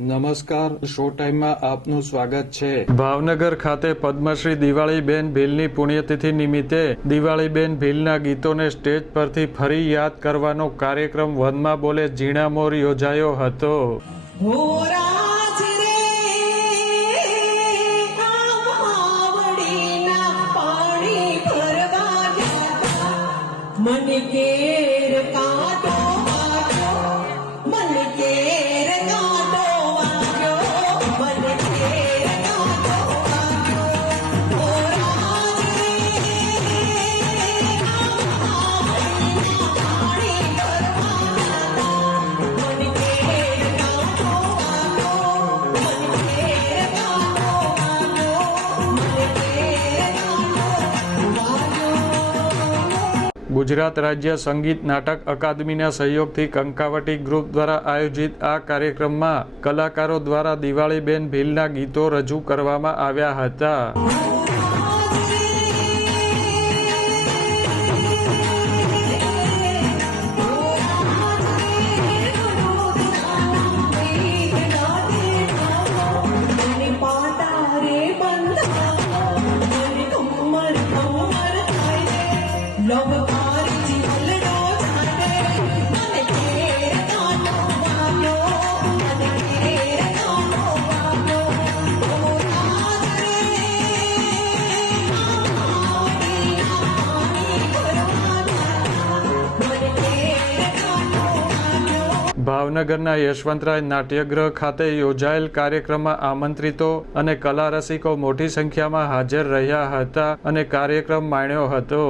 નમસ્કાર શો ટાઈમમાં આપનું સ્વાગત છે. ભાવનગર ખાતે પદ્મશ્રી દિવાળીબેન ભીલની પુણ્યતિથિ નિમિત્તે દિવાળીબેન ભીલના ગીતોને સ્ટેજ પરથી ફરી યાદ કરવાનો કાર્યક્રમ વનમાં બોલે ઝીણામોર યોજાયો હતો. મને રે આ વાવડીના પાણી ભરવા ગયા. મન કેર ગુજરાત રાજ્ય સંગીત નાટક અકાદમીના સહયોગથી કંકાવટી ગ્રુપ દ્વારા આયોજિત આ કાર્યક્રમમાં કલાકારો દ્વારા દિવાળીબેન ભીલના ગીતો રજૂ કરવામાં આવ્યા હતા. ભાવનગરના યશવંતરાય નાટ્યગૃહ ખાતે યોજાયેલ કાર્યક્રમમાં આમંત્રિતો અને કલા રસિકો મોટી સંખ્યામાં હાજર રહ્યા હતા અને કાર્યક્રમ માણ્યો હતો.